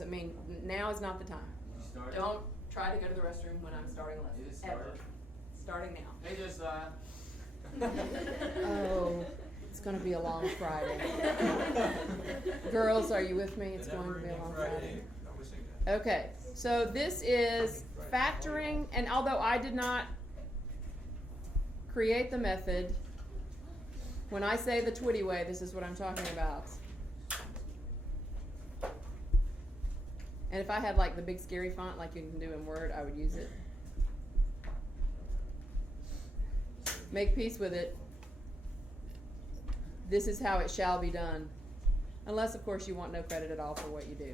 I mean, now is not the time. Don't try to go to the restroom when I'm starting a lesson, ever. Starting now. Hey, just Oh, it's gonna be a long Friday. Girls, are you with me? It's going to be a long Friday. Okay, so this is factoring, and although I did not create the method, when I say the Twitty way, this is what I'm talking about. And if I had like the big scary font like you can do in Word, I would use it. Make peace with it. This is how it shall be done. Unless, of course, you want no credit at all for what you do.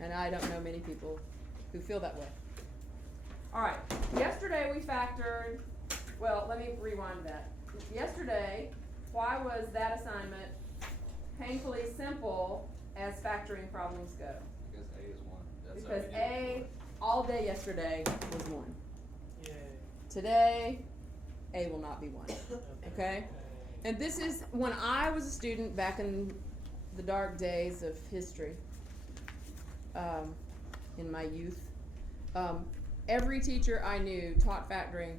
And I don't know many people who feel that way. All right. Yesterday we factored, well, let me rewind that. Yesterday, why was that assignment painfully simple as factoring problems go? Because A is 1. That's Because how we A, all day yesterday, was 1. Yay. Today, A will not be 1. Okay? And this is when I was a student back in the dark days of history, in my youth. Every teacher I knew taught factoring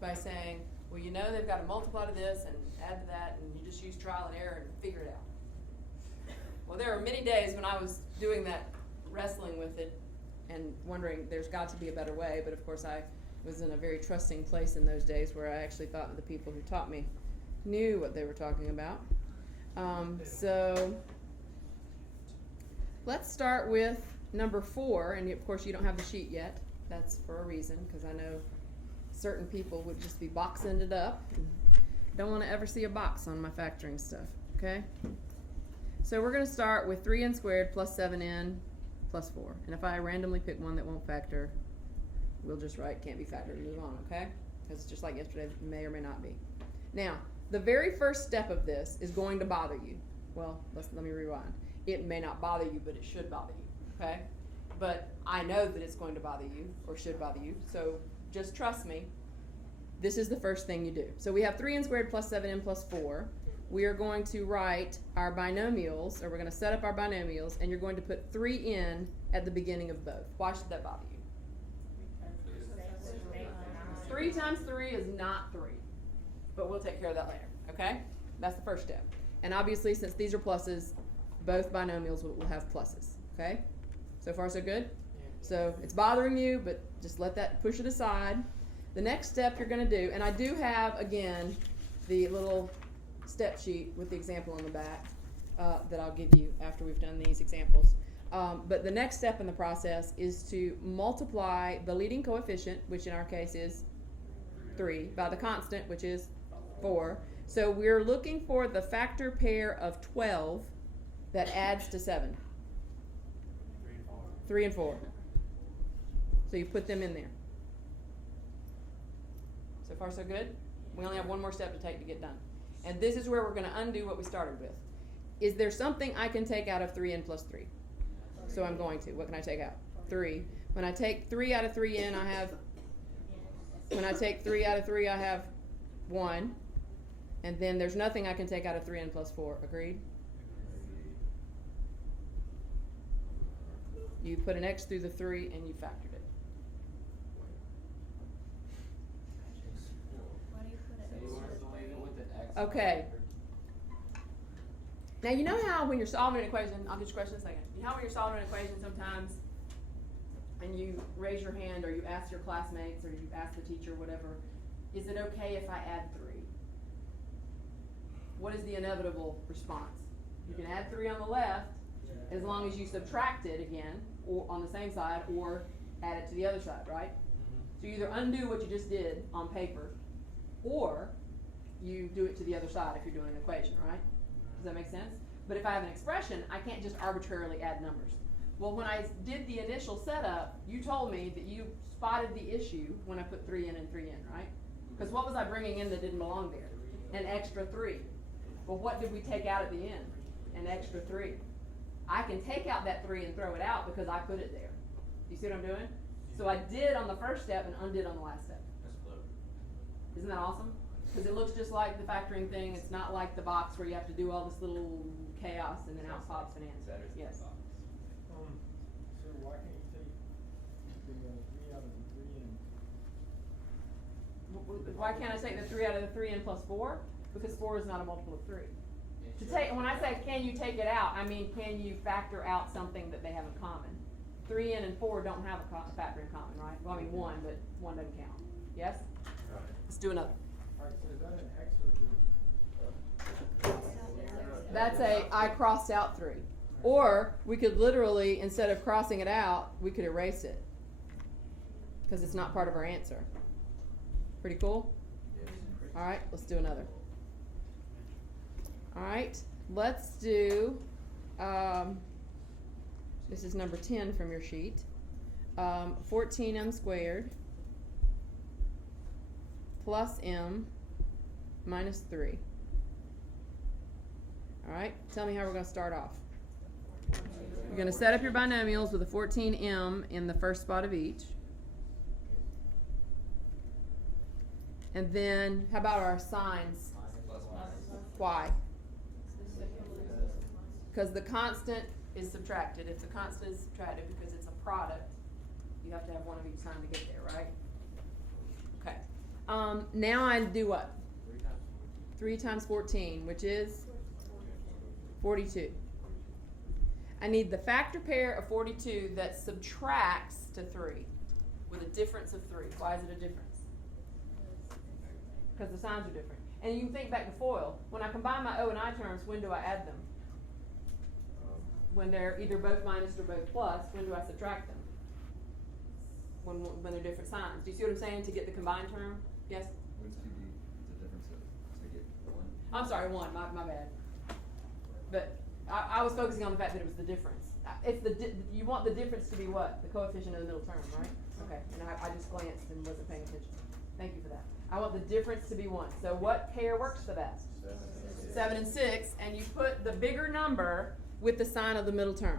by saying, well, you know they've got to multiply to this and add to that, and you just use trial and error and figure it out. Well, there were many days when I was doing that, wrestling with it, and wondering there's got to be a better way, but of course I was in a very trusting place in those days where I actually thought that the people who taught me knew what they were talking about. So let's start with number 4, and of course you don't have the sheet yet. That's for a reason, because I know certain people would just be boxing it up. Don't want to ever see a box on my factoring stuff, okay? So we're going to start with 3n squared plus 7n plus 4. And if I randomly pick one that won't factor, we'll just write can't be factored and move on, okay? Because just like yesterday, it may or may not be. Now, the very first step of this is going to bother you. Well, let me rewind. It may not bother you, but it should bother you, okay? But I know that it's going to bother you, or should bother you, so just trust me. This is the first thing you do. So we have 3n squared plus 7n plus 4. We are going to write our binomials, or we're going to set up our binomials, and you're going to put 3n at the beginning of both. Why should that bother you? 3 times 3 is not 3. But we'll take care of that later, okay? That's the first step. And obviously, since these are pluses, both binomials will have pluses, okay? So far, so good? So it's bothering you, but just let that, push it aside. The next step you're going to do, and I do have, again, the little step sheet with the example on the back that I'll give you after we've done these examples. But the next step in the process is to multiply the leading coefficient, which in our case is 3, by the constant, which is 4. So we're looking for the factor pair of 12 that adds to 7. 3 and 4. So you put them in there. So far, so good? We only have one more step to take to get done. And this is where we're going to undo what we started with. Is there something I can take out of 3n plus 3? So I'm going to. What can I take out? 3. When I take 3 out of 3n, I have... When I take 3 out of 3, I have 1. And then there's nothing I can take out of 3n plus 4. Agreed? You put an x through the 3 and you factored it. Okay. Now you know how when you're solving an equation, I'll get your question in a second. You know how when you're solving an equation sometimes and you raise your hand or you ask your classmates or you ask the teacher, whatever, is it okay if I add 3? What is the inevitable response? You can add 3 on the left as long as you subtract it again or on the same side or add it to the other side, right? So you either undo what you just did on paper or you do it to the other side if you're doing an equation, right? Does that make sense? But if I have an expression, I can't just arbitrarily add numbers. Well, when I did the initial setup, you told me that you spotted the issue when I put 3n and 3n, right? Because what was I bringing in that didn't belong there? An extra 3. Well, what did we take out at the end? An extra 3. I can take out that 3 and throw it out because I put it there. You see what I'm doing? So I did on the first step and undid on the last step. Isn't that awesome? Because it looks just like the factoring thing. It's not like the box where you have to do all this little chaos and then out pops an answer. Yes. Why can't I take the 3 out of the 3n plus 4? Because 4 is not a multiple of 3. When I say can you take it out, I mean can you factor out something that they have in common? 3n and 4 don't have a factor in common, right? Well, I mean 1, but 1 doesn't count. Yes? Right. Let's do another. Alright, so is that an X or a That's I crossed out 3. Or we could literally, instead of crossing it out, we could erase it. Because it's not part of our answer. Pretty cool? Alright, let's do another. Alright, let's do, this is number 10 from your sheet. 14m squared plus m minus 3. Alright, tell me how we're going to start off. You're going to set up your binomials with a 14m in the first spot of each. And then, how about our signs? Plus minus. Why? Because the constant is subtracted. If the constant is subtracted because it's a product, you have to have one of each sign to get there, right? Okay. Now I do what? 3 times 14, which is 42. I need the factor pair of 42 that subtracts to 3 with a difference of 3. Why is it a difference? Because the signs are different. And you can think back to FOIL. When I combine my O and I terms, when do I add them? When they're either both minus or both plus, when do I subtract them? When they're different signs. Do you see what I'm saying to get the combined term? Yes? What's the difference to get 1? I'm sorry, 1, my bad. But I was focusing on the fact that it was the difference. It's you want the difference to be what? The coefficient of the middle term, right? Okay, and I just glanced and wasn't paying attention. Thank you for that. I want the difference to be 1. So what pair works the best? 7 and 6, and you put the bigger number with the sign of the middle term.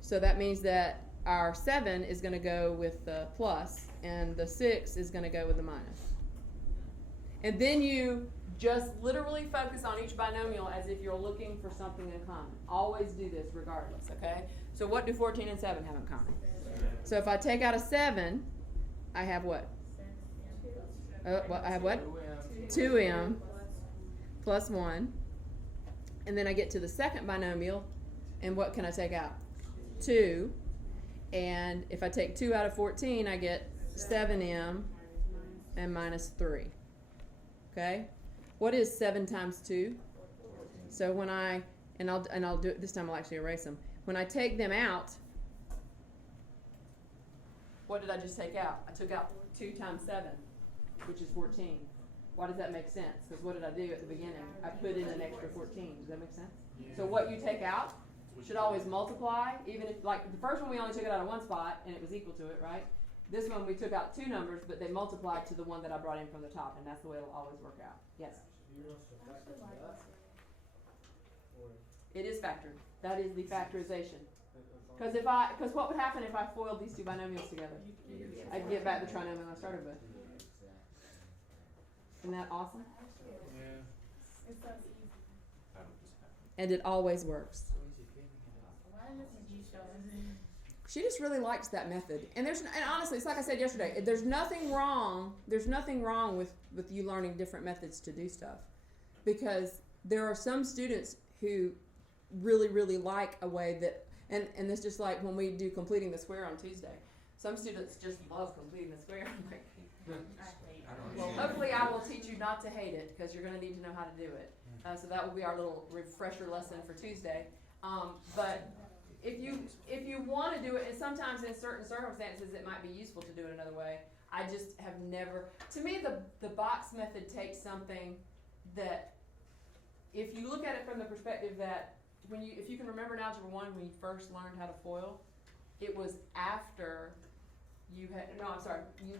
So that means that our 7 is going to go with the plus, and the 6 is going to go with the minus. And then you just literally focus on each binomial as if you're looking for something in common. Always do this regardless, okay? So what do 14 and 7 have in common? So if I take out a 7, I have what? I have what? 2m plus 1. And then I get to the second binomial, and what can I take out? 2. And if I take 2 out of 14, I get 7m and minus 3. Okay? What is 7 times 2? So when I'll do it this time, I'll actually erase them. When I take them out, what did I just take out? I took out 2 times 7, which is 14. Why does that make sense? Because what did I do at the beginning? I put in an extra 14. Does that make sense? So what you take out should always multiply, even if, like, the first one we only took it out of one spot, and it was equal to it, right? This one we took out 2 numbers, but they multiplied to the one that I brought in from the top, and that's the way it'll always work out. Yes? It is factored. That is the factorization. Because what would happen if I foiled these 2 binomials together? I'd get back the trinomial I started with. Isn't that awesome? Yeah. It's so easy. And it always works. Why did you show us? She just really likes that method. And honestly, it's like I said yesterday, there's nothing wrong with you learning different methods to do stuff. Because there are some students who really, really like a way that, and it's just like when we do completing the square on Tuesday. Some students just love completing the square. I'm like, well, hopefully I will teach you not to hate it, because you're going to need to know how to do it. So that will be our little refresher lesson for Tuesday. But if you want to do it, and sometimes in certain circumstances it might be useful to do it another way. I just have never. To me, the box method takes something that, if you look at it from the perspective that if you can remember in Algebra 1 when you first learned how to FOIL, it was after you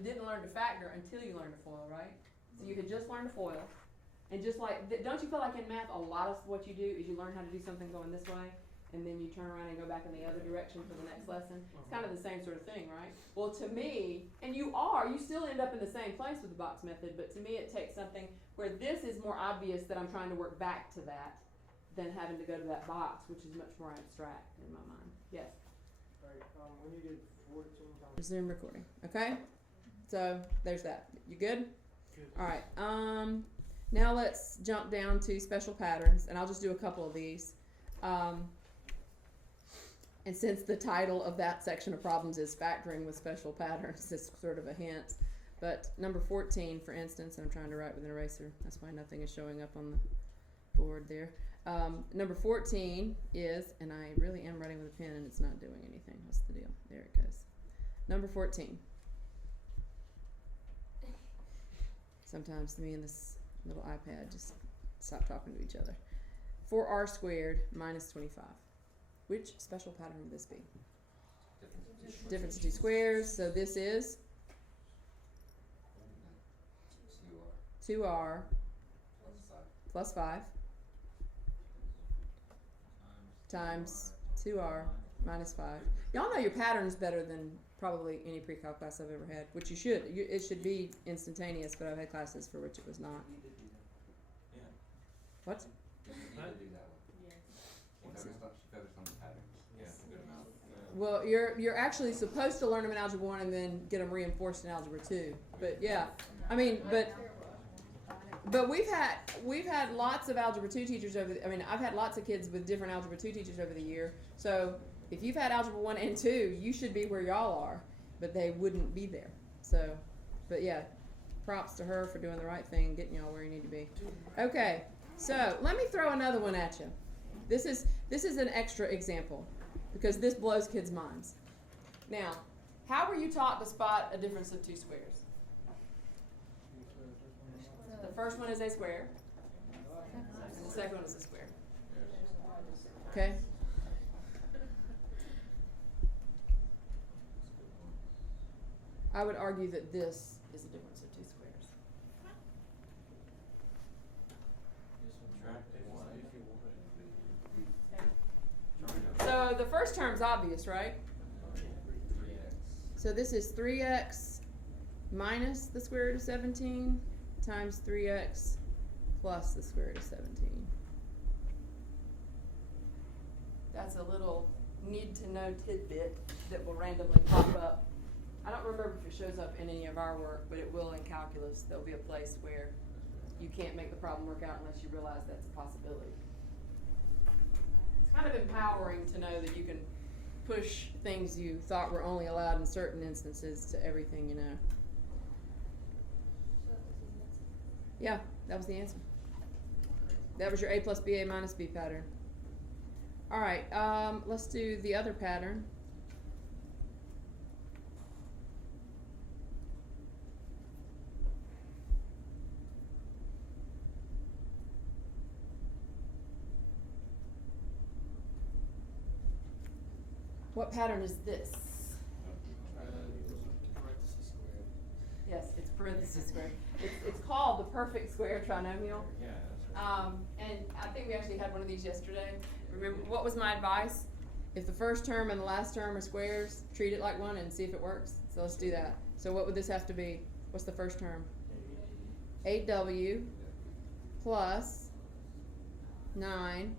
didn't learn to factor until you learned to FOIL, right? So you had just learned to FOIL, and just like, don't you feel like in math a lot of what you do is you learn how to do something going this way, and then you turn around and go back in the other direction for the next lesson? It's kind of the same sort of thing, right? Well, to me, and you still end up in the same place with the box method, but to me it takes something where this is more obvious that I'm trying to work back to that than having to go to that box, which is much more abstract in my mind. Yes? Alright, when you did 14 times. Resume recording. Okay? So there's that. You good? Alright, now let's jump down to special patterns, and I'll just do a couple of these. And since the title of that section of problems is factoring with special patterns, it's sort of a hint. But number 14, for instance, and I'm trying to write with an eraser, that's why nothing is showing up on the board there. Number 14 is, and I really am writing with a pen and it's not doing anything. What's the deal? There it goes. Number 14. Sometimes me and this little iPad just stop talking to each other. 4r squared minus 25. Which special pattern would this be? Difference of two squares. So this is 2r plus 5 times 2r minus 5. Y'all know your patterns better than probably any pre-calc class I've ever had, which you should. It should be instantaneous, but I've had classes for which it was not. Yeah. What? You need to do that one. She focused on the patterns. Yeah, a good amount. Well, you're actually supposed to learn them in Algebra 1 and then get them reinforced in Algebra 2. But yeah, I mean, but we've had lots of Algebra 2 teachers I've had lots of kids with different Algebra 2 teachers over the year. So if you've had Algebra 1 and 2, you should be where y'all are, but they wouldn't be there. So, but yeah, props to her for doing the right thing, getting y'all where you need to be. Okay, so let me throw another one at you. This is an extra example because this blows kids' minds. Now, how were you taught to spot a difference of two squares? The first one is a square, and the second one is a square. Okay? I would argue that this is a difference of two squares. So the first term's obvious, right? 3x. So this is 3x minus the square root of 17 times 3x plus the square root of 17. That's a little need-to-know tidbit that will randomly pop up. I don't remember if it shows up in any of our work, but it will in calculus. There'll be a place where you can't make the problem work out unless you realize that's a possibility. It's kind of empowering to know that you can push things you thought were only allowed in certain instances to everything you know. Yeah, that was the answer. That was your A plus B, A minus B pattern. All right, let's do the other pattern. What pattern is this? Yes, it's parenthesis square. It's called the perfect square trinomial. Yeah, that's right. And I think we actually had one of these yesterday. Remember, what was my advice? If the first term and the last term are squares, treat it like one and see if it works. So let's do that. So what would this have to be? What's the first term? 8w plus 9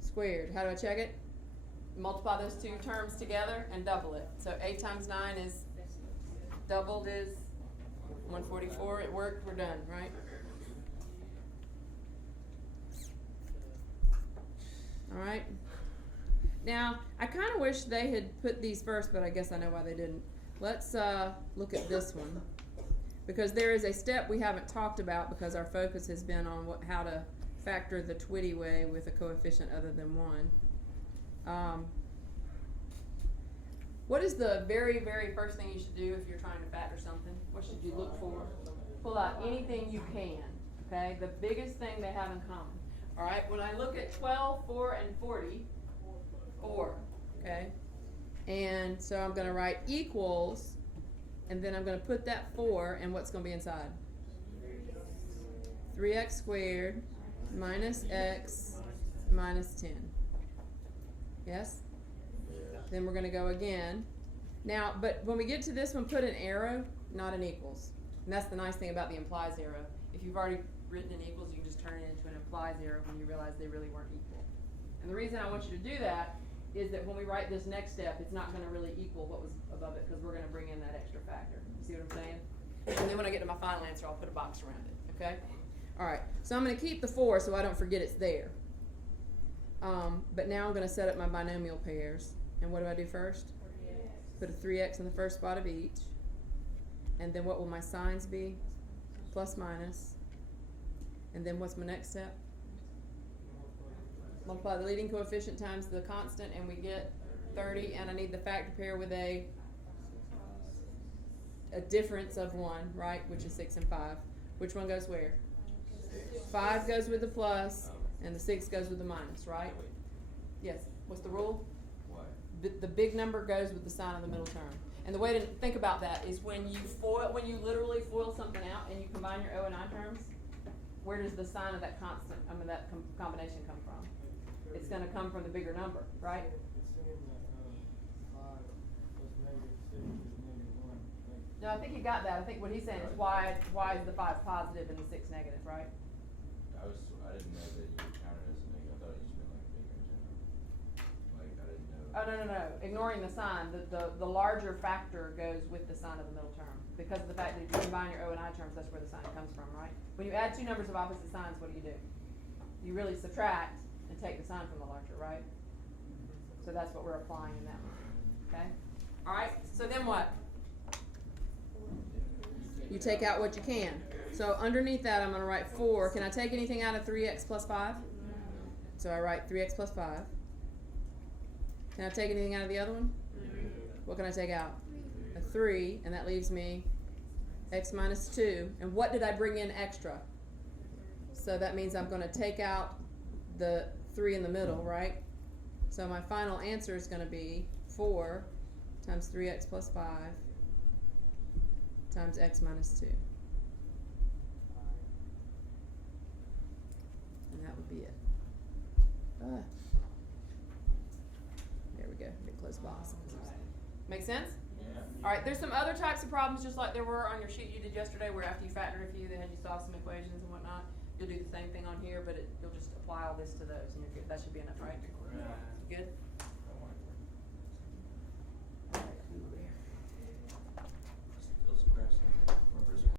squared. How do I check it? Multiply those two terms together and double it. So 8 times 9 is doubled is 144. It worked. We're done, right? All right. Now, I kind of wish they had put these first, but I guess I know why they didn't. Let's look at this one. Because there is a step we haven't talked about because our focus has been on how to factor the Twitty way with a coefficient other than 1. What is the very, very first thing you should do if you're trying to factor something? What should you look for? Pull out anything you can, okay? The biggest thing they have in common. All right, when I look at 12, 4, and 40, 4, okay? And so I'm going to write equals, and then I'm going to put that 4, and what's going to be inside? 3x squared minus x minus 10. Yes? Then we're going to go again. Now, but when we get to this one, put an arrow, not an equals. And that's the nice thing about the implies arrow. If you've already written an equals, you can just turn it into an implies arrow when you realize they really weren't equal. And the reason I want you to do that is that when we write this next step, it's not going to really equal what was above it because we're going to bring in that extra factor. You see what I'm saying? And then when I get to my final answer, I'll put a box around it, okay? All right, so I'm gonna keep the 4 so I don't forget it's there. But now I'm gonna set up my binomial pairs. And what do I do first? Put a 3x in the first spot of each. And then what will my signs be? Plus, minus. And then what's my next step? Multiply the leading coefficient times the constant, and we get 30, and I need the factor pair with a difference of 1, right, which is 6 and 5. Which one goes where? 5 goes with the plus, and the 6 goes with the minus, right? Yes. What's the rule? What? The big number goes with the sign of the middle term. And the way to think about that is when you literally FOIL something out and you combine your O and I terms, where does the sign of that constant, combination come from? It's gonna come from the bigger number, right? It's saying that, 5 plus negative 6 is -1. Like, No, I think you got that. I think what he's saying is why is the 5 positive and the 6 negative, right? I didn't know that you could count it as a negative. I thought it just meant like bigger in general. Like, I didn't know. Oh, no. Ignoring the sign, the larger factor goes with the sign of the middle term. Because of the fact that if you combine your O and I terms, that's where the sign comes from, right? When you add two numbers of opposite signs, what do? You really subtract and take the sign from the larger, right? So that's what we're applying in that one, okay? All right, so then what? You take out what you can. So underneath that, I'm gonna write 4. Can I take anything out of 3x plus 5? So I write 3x plus 5. Can I take anything out of the other one? What can I take out? A 3, and that leaves me x minus 2. And what did I bring in extra? So that means I'm gonna take out the 3 in the middle, right? So my final answer is gonna be 4 times 3x plus 5 times x minus 2. And that would be it. There we go. Get close box. Make sense? Yeah. All right, there's some other types of problems just like there were on your sheet you did yesterday where after you factored a few, they had you solve some equations and whatnot. You'll do the same thing on here, but you'll just apply all this to those and you're good. That should be enough, right? Good?